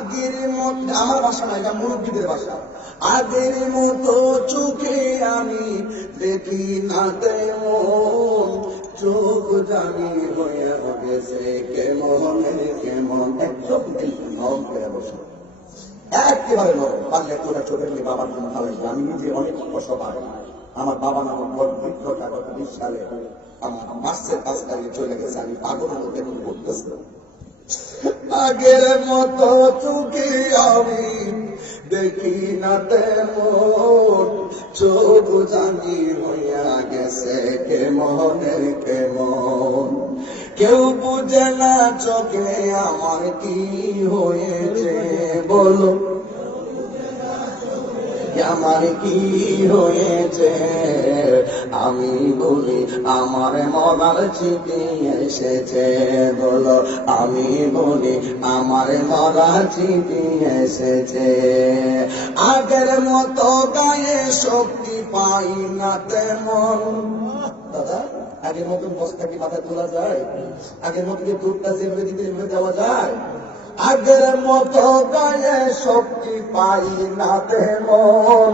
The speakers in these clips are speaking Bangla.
আগের মতো, আমার ভাষা না, এটা মুরব্বীদের ভাষা। আগের মতো চোখে আমি দেখি না তেমন, চোখ জানি হয়ে গেছে কেমন কেমন। একদম নরম করে বসে, একেবারে নরম। পারলে তোরা চোখের নিয়ে বাবার জন্য খাওয়াই। আমি নিজে অনেক কষ্ট পাই। আমার বাবা নামক বড় বৃদ্ধটা গত 20 সালে আমার মাসের 5 তারিখে চলে গেছে। আমি পাগলের মতো এখন করতেছি। আগের মতো চোখে আমি দেখি না তেমন, চোখ জানি হইয়া গেছে কেমন কেমন। কেউ বুঝে না চোখে আমার কি হয়েছে, বলো আমার কি হয়েছে। আমি বলি আমার মরার চিঠি এসেছে, বলো আমি বলি আমার মরার চিঠি এসেছে। আগের মতো গায়ে শক্তি পাই না তেমন। দাদা, আগের মতন বস্তা কি মাথায় তোলা যায়? আগের মতো কি দুধটা যেভাবে দিতে দেওয়া যায়? আগের মতো গায়ে শক্তি পাই না তেমন,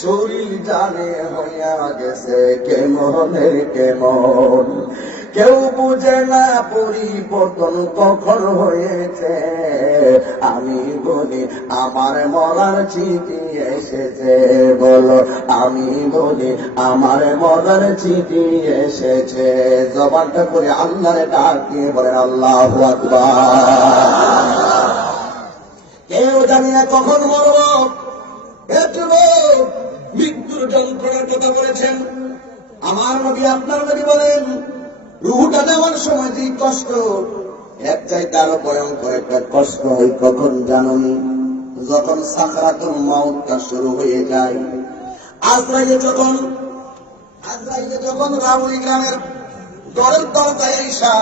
শরীর জানে হইয়া গেছে কেমন কেমন। কেউ বুঝে না পরিবর্তন কখন হয়েছে। আমি বলি আমার মরার চিঠি এসেছে, বলো আমি বলি আমার মরার চিঠি এসেছে। জবানটা করে আল্লাহরে ডাক দিয়ে বলেন আল্লাহু আকবার। কেউ জানি না কখন মরব। মৃত্যুর যন্ত্রণার কথা বলেছেন আমার নবী, আপনার নবী বলেন রুহটা নেওয়ার সময় যে কষ্ট, এক চাইতে আরো ভয়ঙ্কর একটা কষ্ট হয় কখন জানি? যখন সাকরাতুল মাউতটা শুরু হয়ে যায়। আজরাইলে যখন রাউলি গ্রামের দরের দরজায় আইসা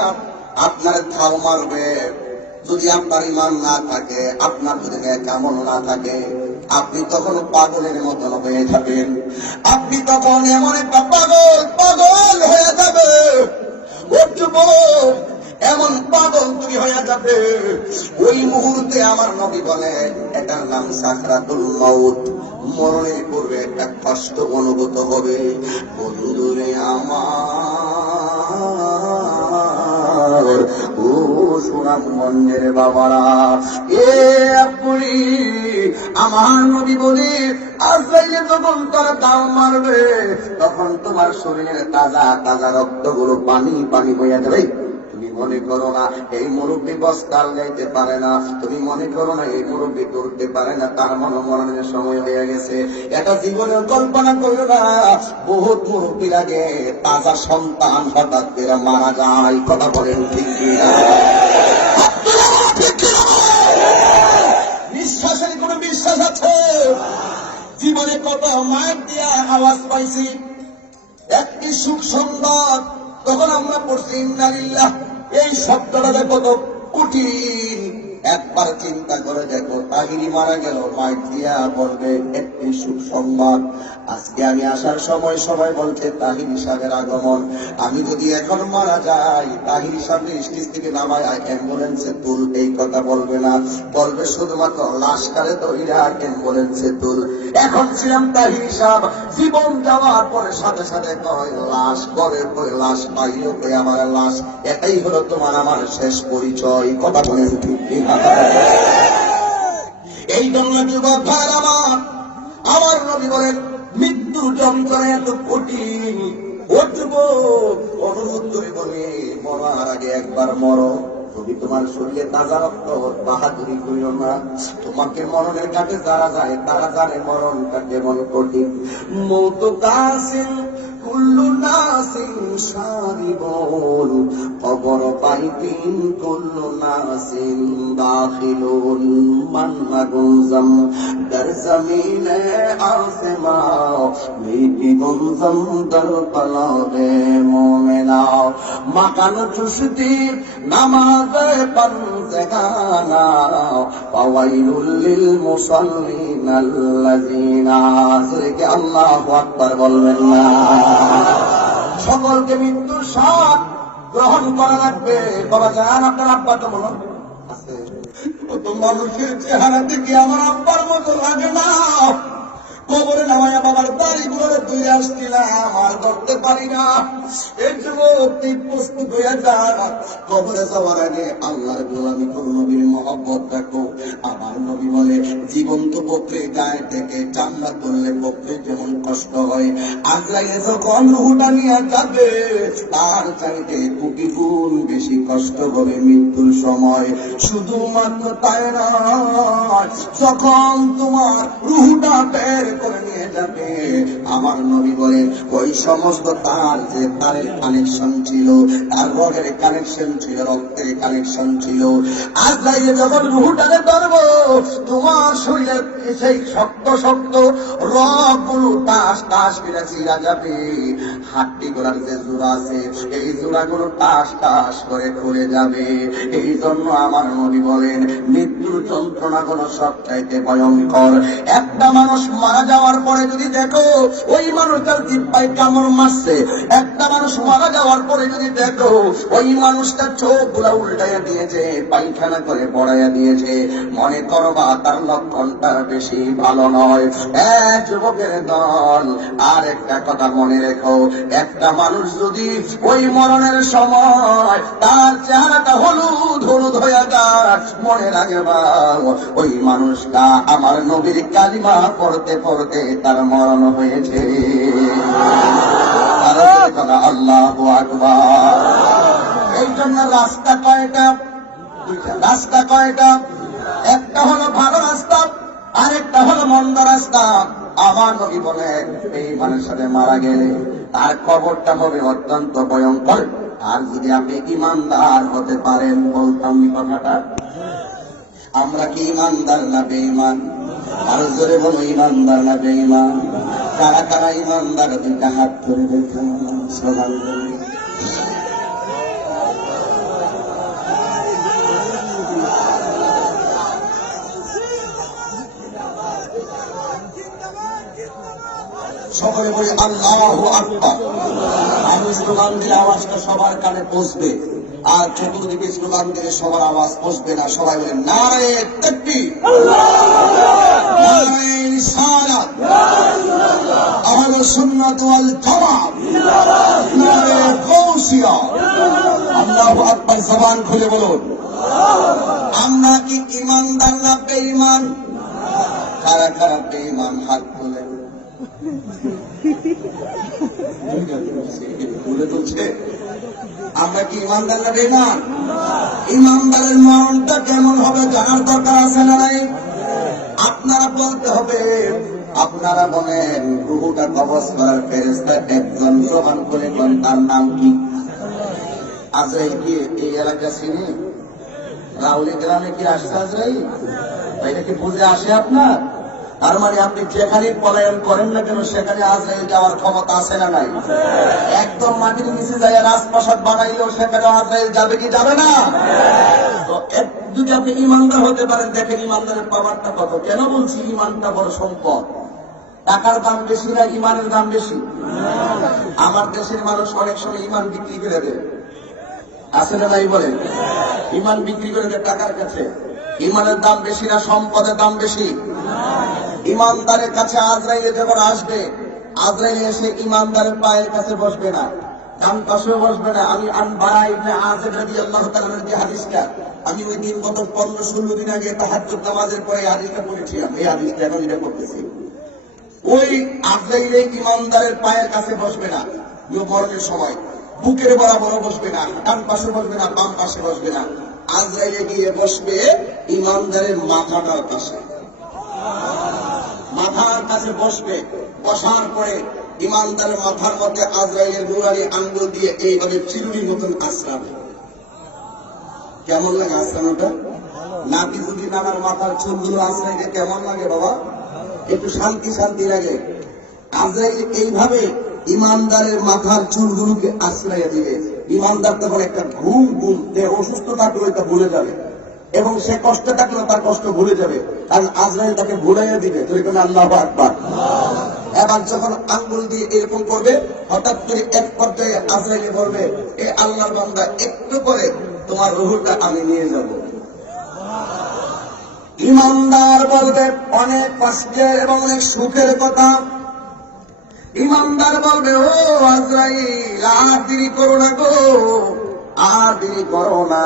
আপনার ঢাল মারবে, যদি আপনার ইমান না থাকে, আপনার যদি কেমন না থাকে, আপনি তখন পাগলের মতন হয়ে যাবেন। আপনি তখন এমন একটা পাগল হয়ে যাবে, এমন পাগল তুমি হয়ে যাবে। ওই মুহূর্তে আমার নবী বলে এটার নাম সাকরাতুল মাউত। মরণের পূর্বে একটা কষ্ট অনুভূত হবে। বন্ধুরে আমার, ও সুনামগঞ্জের বাবারা, আপনি আমার নবী বলে আজরাইলে যখন তারা দাম মারবে, তখন তোমার শরীরের তাজা তাজা রক্তগুলো পানি পানি হয়ে যাবে। তুমি মনে করো না এই মুরব্বী বস্তার যাইতে পারে না, তুমি মনে করো না এই মুরব্বী করতে পারে না, তার মনোমরণের সময় হয়ে গেছে। এটা জীবনের কল্পনা করো না। বহুত মুরব্বীর আগে তাজা সন্তান হঠাৎ করে মারা যায়। কথা বলেন ঠিক কিনা? বিশ্বাসের কোন বিশ্বাস আছে? জীবনে কত মাইক দিয়া আওয়াজ পাইছি, একটি সুখ সংবাদ তখন আমরা পড়ছি ইন্নালিল্লাহ। এই শব্দটা কত কঠিন, একবার চিন্তা করে দেখো। তাহিরি মারা গেল, মাইক দিয়া বলবে একটি সুখ সংবাদ। আজকে আমি আসার সময় সবাই বলছে তাহিরি সাহেবের আগমন। আমি যদি এখন মারা যাই, তাহিরি সাহেব স্টেজ থেকে নামায় অ্যাম্বুলেন্সে তুল, এই কথা বলবে না, বলবে শুধুমাত্র লাশকারে তৈরি অ্যাম্বুলেন্সে তুল। এখন ছিলাম তাহিরি সাহেব, জীবন যাওয়ার পরে সাথে সাথে কয় লাশ, পরে কয় লাশ, পাইও কয় আমার লাশ। এটাই হলো তোমার আমার শেষ পরিচয়। কথা বলেন ঠিক কিনা? এই জন্য যুবক ভাই আমার নবী বলেন মৃত্যু যন্ত্রণা এত কঠিন। ও যুবক, অনুরোধ করে বলি মরার আগে একবার মরো। যদি তোমার শরীরে তাজা রক্ত, বাহাদুরি করিও না। তোমাকে মরণের কাছে যারা যায় তারা জানে মরণটা কেমন কঠিন। মৌত কাসিন কুল্লু নাসিন সারিবুন, কবর পাইতিন কুল্লু নাসিন দাখিলুন। মান্না গুনজাম দর জমিনে আসমা, মিটি গুনজাম দর কলবে মুমিনা। মাকান চুশতি নামাজে পানজেগানা, ফাওয়াইলুল লিল মুসাল্লিন আল্লাযিনা। সুরে আল্লাহু আকবার বলবেন না? সকলকে মৃত্যুর স্বাদ গ্রহণ করা লাগবে। বাবা জান, আপনার আব্বা কেমন আছে? কত মানুষের চেহারা থেকে আমার আব্বার মতো লাগে না। কবরে নামায়া বাবার বাড়ি ঘরে তুই আসছিলাম, আর করতে পারি না। এই যুবক তুই প্রস্তুত হয়ে যা, কবরে যাওয়ার আগে আল্লাহর গোলামি করো, নবীর মহব্বত রাখো। আমার নবী বলে, জীবন্ত বকরি গায়ে থেকে চামড়া করলে বকরি যেমন কষ্ট হয়, আজরাইলে যখন রুহটা নিয়ে যাবে তার চাইতে কোটি গুণ বেশি কষ্ট হবে মৃত্যুর সময়। শুধুমাত্র তাই নয়, যখন তোমার রুহটা বের করে নিয়ে যাবে, আমার নবী বলেন ওই সমস্ত তার যে তারের কানেকশন ছিল, তার রগের কানেকশন ছিল, রক্তের কানেকশন ছিল, আজরাইলে যখন রুহটাকে ধরবো, তোমার শরীরের সেই শক্ত শক্ত রগগুলো টাস টাস করে ছিঁড়া যাবে। হাড্ডি গোড়ার যে জোড়া আছে, এই জোড়াগুলো টাস টাস করে খুলে যাবে। এই জন্য আমার নবী বলেন, মৃত্যুর যন্ত্রণা কোনো সবচাইতে ভয়ঙ্কর। একটা মানুষ মারা যাওয়ার পরে যদি দেখো ওই মানুষটার জিহ্বায় কামড় মারছে, একটা মানুষ মারা যাওয়ার পরে যদি দেখো ওই মানুষটার চোখ গুলা উল্টাইয়া দিয়েছে, পায়খানা করে পড়াইয়া দিয়েছে, মনে করবা তার লক্ষণটা বেশি ভালো নয়। এক যুবকের দল, আর একটা কথা মনে রেখো, একটা মানুষ যদি ওই মরণের সময় তার চেহারাটা হলুদ হলুদ হয়ে যায়, মনে রাখবা ওই মানুষটা আমার নবীর কালিমা পড়তে পড়তে তার মরণ হয়েছে। আল্লাহু আকবার। এই জন্য রাস্তা কয়টা? রাস্তা কয়টা? একটা হলো ভালো রাস্তা, আরেকটা হলো মন্দ রাস্তা। আমার নবী বলেন, এই মানুষের সাথে মারা গেলে তার কবরটা হবে অত্যন্ত ভয়ঙ্কর। আর যদি আপনি ইমানদার হতে পারেন, বলতাম কথাটা, আমরা কি ইমানদার না বেঈমান? আর জোরে বলো, ইমানদার না বেঈমান? কারা কারা ইমানদার? দুইটা হাত ধরে দেখুন, স্লোগান দেন। সকলে বলি আল্লাহু আকবার। আমি স্লোগান দিলে আওয়াজটা সবার কানে পৌঁছবে, আর চতুর্দিকে স্লোগান দিলে সবার আওয়াজ পৌঁছবে না। সবাই বলে নারে তাকবীর, নারে রিসালাত, আহলে সুন্নাত ওয়াল জামাত, নারে গাউসিয়া। আল্লাহু আকবার। জবান খুলে বলুন, আমরা কি ইমানদার না বেঈমান? কারা কারা বেঈমান? হাত তুলে বলে তুলছে। আমরা কি ইমানদার না বেঈমান? ইমানদারের মরণটা কেমন হবে জানার দরকার আছে না নাই? আপনারা বলতে হবে। আপনারা বলেন, রুহুটা কবজ করার ফেরেশতা একজন, প্রমাণ করে কোন তার নাম কি? আজরাইল কি এই এলাকা চিনি? রাউলি গ্রামে কি আসছে আজরাইল? এটা কি বুঝে আসে আপনার? তার মানে আপনি যেখানে পলায়ন করেন না কেন, সেখানে আজরাইল যাওয়ার ক্ষমতা আছে না নাই? একদম মাটির নিচে যায় রাজপ্রাসাদ বানাইলেও সেখানে আজরাইল যাবে কি যাবে না? তো যদি আপনি ইমানদার হতে পারেন, দেখেন ইমানদারের পাওয়ারটা কত। কেন বলছি ইমানটা বড় সম্পদ? টাকার দাম বেশি না ইমানের দাম বেশি? আমার দেশের মানুষ অনেক সময় ইমান বিক্রি করে দেয়, আছে না নাই বলেন? ইমান বিক্রি করে দেয় টাকার কাছে। ইমানের দাম বেশি না সম্পদের দাম বেশি? ইমানদারের কাছে আজরাইলে যখন আসবে, আজরাইলে এসে ইমানদারের পায়ের কাছে বসবে না, ডান পাশেও বসবে না। আমি আনবারা ইবনে আযিব রাদিয়াল্লাহু তাআলা আনহু যে হাদিসটা, আমি ওই দিন গত 15-16 দিন আগে তাহাজ্জুদ নামাজের পরে হাদিসটা পড়েছিলাম, এই হাদিসটা এখন এটা করতেছি। ওই আজরাইলে ইমানদারের পায়ের কাছে বসবে না মরণের সময়, বুকের বরাবর বসবে না, ডান পাশে বসবে না, বাম পাশে বসবে না। আজরাইলে গিয়ে বসবে ইমানদারের মাথাটার কাছে, মাথার কাছে বসবে। বসার পরে ইমানদারের মাথার মধ্যে আজরাইলের নুরানি আঙ্গুল দিয়ে এইভাবে চিরুনির মতন আশ্রাবে। কেমন লাগে আশ্রানোটা? নাকি যদি নানার মাথার চুলগুলো আশ্রাইলে কেমন লাগে বাবা? একটু শান্তি শান্তি লাগে। আজরাইল এইভাবে ইমানদারের মাথার চুলগুলোকে আশ্রয় দিবে। ইমানদার তখন একটা ঘুম ঘুম, দেহ অসুস্থ থাকলে এটা ভুলে যাবে, এবং সে কষ্ট থাকলেও তার কষ্ট ভুলে যাবে, কারণ আজরাইল তাকে ভুলাইয়া দিবে। তো এখানে আল্লাহু আকবার। এবার যখন আঙ্গুল দিয়ে এরকম করবে, হঠাৎ করে এক পর্যায়ে আজরাইলে বলবে, এ আল্লাহর বান্দা, একটু করে তোমার রুহটা আমি নিয়ে যাব। ইমানদার বলবে অনেক কষ্টের এবং অনেক সুখের কথা। ইমানদার বলবে, ও আজরাইল, আর দেরি করো না গো, আর দেরি করো না,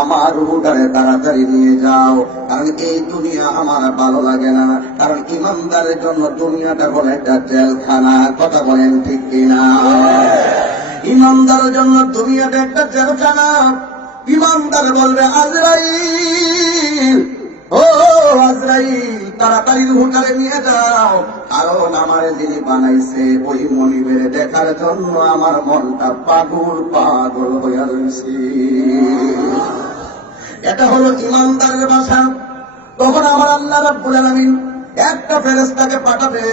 আমার রূহটারে তাড়াতাড়ি নিয়ে যাও, কারণ এই দুনিয়া আমার ভালো লাগে না। কারণ ইমানদারের জন্য দুনিয়াটা বলে একটা জেলখানা। কথা বলেন ঠিক কিনা? ইমানদারের জন্য দুনিয়াটা একটা জেলখানা। ইমানদার বলবে, আজরাইল, ও আজরাইল, তাড়াতাড়ি রূহটারে নিয়ে যাও, কারণ আমার যিনি বানাইছে ওই মনিবের দেখার জন্য আমার মনটা পাগল পাগল হয়ে রয়েছে। এটা হলো ইমানদারের ভাষা। তখন আমার আল্লাহ রাব্বুল আলামিন একটা ফেরেশতাকে পাঠাবে।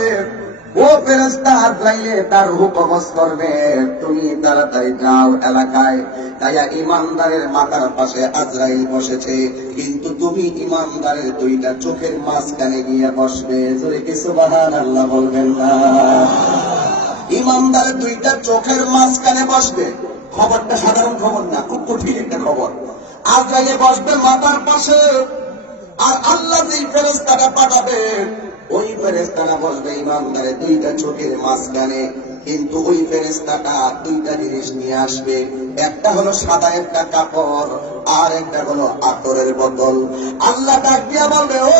ও ফেরেশতা আজরাইলে তার রূহ কবজ করবে, তুমি তাড়াতাড়ি যাও এলাকায়। তাই ইমানদারের মাথার পাশে আজরাইল বসেছে, কিন্তু তুমি ইমানদারের দুইটা চোখের মাঝখানে গিয়ে বসবে। জোরে কি সুবহানাল্লাহ বলবেন না? ইমানদারের দুইটা চোখের মাঝখানে বসবে। খবরটা সাধারণ খবর না, খুব কঠিন একটা খবর। আজরাইলে বসবে মাথার পাশে, আর আল্লাহ যেই ফেরেশতাটা পাঠাবে ওই ফেরেশতাটা বসবে ইমানদারের দুইটা চোখের মাঝখানে। কিন্তু ওই ফেরেশতাটা দুইটা জিনিস নিয়ে আসবে, একটা হলো সাদা একটা কাপড়, আর একটা হলো আতরের বোতল। আল্লাহ ডাক দিয়া বলবে, ও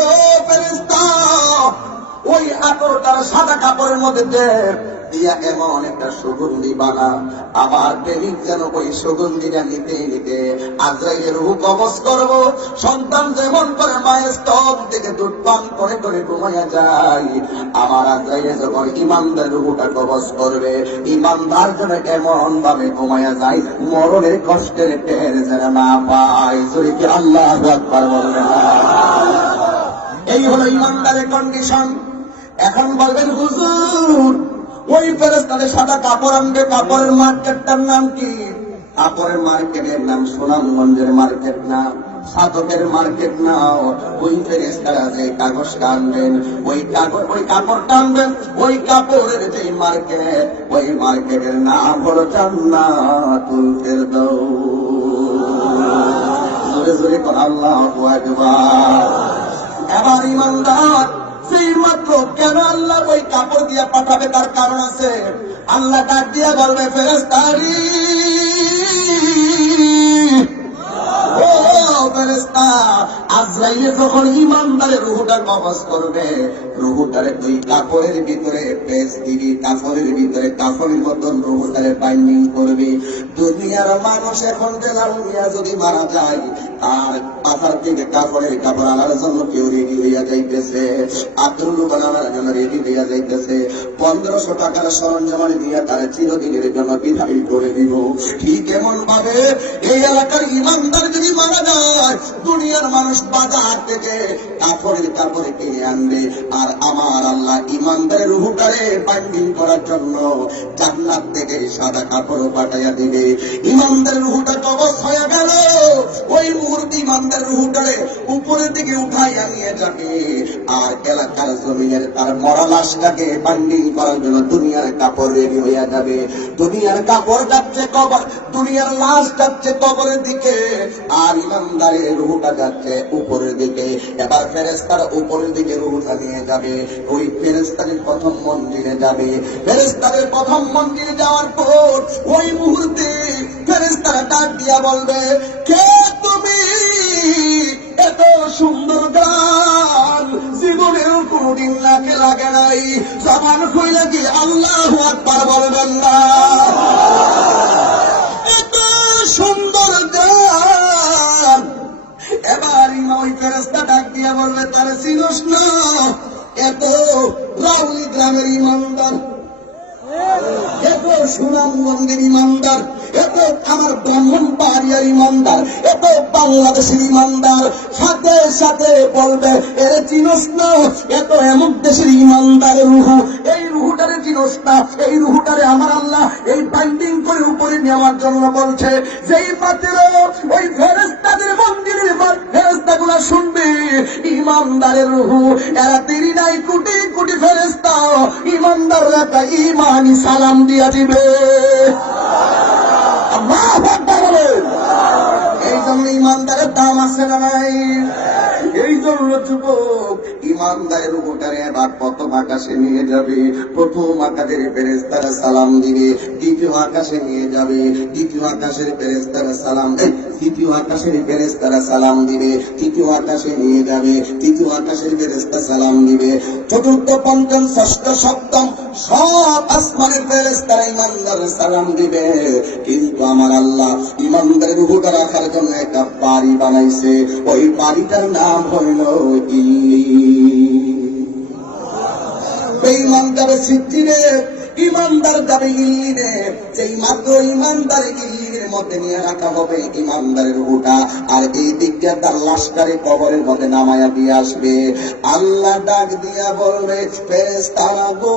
ফেরেশতা, ওই আতরটার সাদা কাপড়ের মধ্যে দিয়া এমন একটা সুগন্ধি বানা, আমার প্রেমিক যেন ওই সুগন্ধিটা নিতে নিতে আজরাইলের রূহ কবজ করবো। সন্তান যেমন করে মায়ের স্তন থেকে দুধ পান করে করে ঘুমাইয়া যায়, আমার আজরাইলে যখন ইমানদার রূহটা কবজ করবে, ইমানদার যেন এমন ভাবে ঘুমাইয়া যায় মরণের কষ্টের টের যেন না পায়। যদি কি আল্লাহু আকবার বলবেন? এই হলো ইমানদারের কন্ডিশন। এখন বলবেন, হুজুর, ওই ফেরেশতাদের সাদা কাপড় আনবে, কাপড়ের মার্কেটটার নাম কি? কাপড়ের মার্কেটের নাম সুনামগঞ্জের মার্কেট না, সাধকের মার্কেট না। ওই ফেরেশতারা যে কাগজটা আনবেন, ওই কাপড়টা আনবেন, ওই কাপড়ের যে মার্কেট, ওই মার্কেটের নাম হলো জান্নাতুল ফেরদাউস। জোরে জোরে কোন আল্লাহু আকবার। এবার ইমানদার সেই মাত্র কেন আল্লাহ ওই কাপড় দিয়ে পাঠাবে, তার কারণ আছে। আল্লাহ ডাক দিয়া বলবে, ফেরেশতারি, ও ফেরেশতা, আজরাইল যখন ইমানদারের রূহটা কবজ করবে, রূহটারে দুই কাপড়ের ভিতরে পেঁচ দিবি, কাপড়ের ভিতরে কাপড়ের মতন রূহটারে বাইন্ডিং করবে। দুনিয়ার মানুষ এখন বেলাউনিয়া যদি মারা যায়, আর মাথার থেকে কাপড়ের কাপড় আনার জন্য কেউ রেডি হইয়া যাইতেছে, আতর বানানোর জন্য রেডি হইয়া যাইতেছে, 1500 টাকার সরঞ্জাম দিয়ে তারা চিরদিনের জন্য বিদায় করে দিব। ঠিক এমন ভাবে এই এলাকার ইমানদার যদি মারা যায়, দুনিয়ার মানুষ বাজার থেকে কাপড়ের কাপড় কিনে আনবে, আর আমার আল্লাহ ইমানদারের রূহটারে বাইন্ডিং করার জন্য জান্নাত থেকে সাদা কাপড় পাঠাইয়া দিবে। ইমানদারের রূহটা কবজ হয়ে গেল, ওই মুহূর্তে ইমানদারের রূহটারে উপরের দিকে উঠাইয়া নিয়ে যাবে, আর এলাকার জমিনের তার মরা লাশটাকে বাইন্ডিং করার জন্য দুনিয়ার কাপড় রেডি হইয়া যাবে। দুনিয়ার কাপড় যাচ্ছে কবর, দুনিয়ার লাশ যাচ্ছে কবরের দিকে, আর ইমানদারের রূহটা যাচ্ছে উপরের দিকে। এবার ফেরেশতারা উপরের দিকে রূহটা নিয়ে যাবে, ওই ফেরেশতাদের প্রথম মন্দিরে যাবে। ফেরেশতাদের প্রথম মন্দিরে যাওয়ার পর ওই মুহূর্তে ফেরেশতারা ডাক দিয়া বলবে, কে তুমি? এত সুন্দর গান জীবনেও কোনদিন নাকে লাগে নাই। জবান খুইলা কি আল্লাহু আকবার বলবেন না? এত সুন্দর গান। এবার ওই ফেরেশতা ডাক দিয়া বলবে, তারা চিনস না? এত রাউলি গ্রামের ইমানদার, এত সুনামগঞ্জের ইমানদার, এত আমার ব্রাহ্মণবাড়িয়ার ইমানদার, এত বাংলাদেশের ইমানদার, সাথে সাথে বলবে, এর চিনস না? এত এমন দেশের ইমানদারের রূহ, এই রূহটারে চিনস না? এই রূহটারে আমার আল্লাহ এই বাইন্ডিং করে উপরে নেওয়ার জন্য বলছে। যেই মাত্র ওই ফেরেশতাদের মন্দিরের ফেরেশতাগুলো শুনবে ইমানদারের রূহ, এরা দেরি নাই, কোটি কোটি ফেরেশতা ইমানদাররা একটা ইমানি সালাম দিয়া দিবে। আল্লাহু আকবার বলেন। এই জন্য ইমানদারের দাম আছে না নাই? এই জন্য যুবক ইমানদারের রূহটারে এবার প্রথম আকাশে নিয়ে যাবে। প্রথম আকাশের ফেরেশতারা সালাম দিবে, দ্বিতীয় আকাশে নিয়ে যাবে, দ্বিতীয় আকাশের ফেরেশতারা সালাম তৃতীয় আকাশের ফেরেশতারা সালাম দিবে, তৃতীয় আকাশে নিয়ে যাবে, তৃতীয় আকাশের ফেরেশতা সালাম দিবে, চতুর্থ পঞ্চম ষষ্ঠ সপ্তম সব আসমানের ফেরেশতারা ইমানদারের সালাম দিবে। কিন্তু আমার আল্লাহ ইমানদারের রূহটা রাখার জন্য একটা বাড়ি বানাইছে, ওই বাড়িটার নাম হইল ইল্লিন। ইমানদারের সিদ্ধিরে ইমানদার যাবে ইল্লিনে, যেই মাত্র ইমানদার ইল্লিনের মধ্যে নিয়ে রাখা হবে ইমানদারের রূহটা, আর এই দিকটা তার লাশটারে কবরের মধ্যে নামায়া দিয়ে আসবে। আল্লাহ ডাক দিয়া বলবে, ফেরেশতারা গো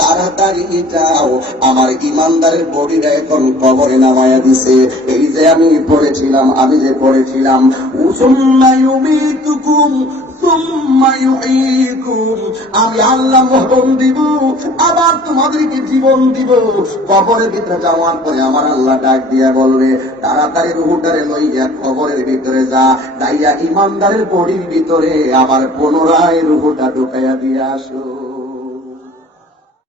তাড়াতাড়ি যাও, আমার ইমানদারের বডিটা এখন কবরে নামায়া দিছে। এই যে আমি যে পড়েছিলাম সুম্মা ইউমিতুকুম সুম্মা ইউহয়িকুম, আমি আল্লাহ মরণ দিব আবার তোমাদেরকে জীবন দিব। কবরের ভিতরে যাওয়ার পরে আমার আল্লাহ ডাক দিয়া বলবে, তাড়াতাড়ি রূহটারে লইয়া কবরের ভিতরে যা, যাইয়া ইমানদারের বডির ভিতরে আবার পুনরায় রূহটা ঢুকাইয়া দিয়ে আসো।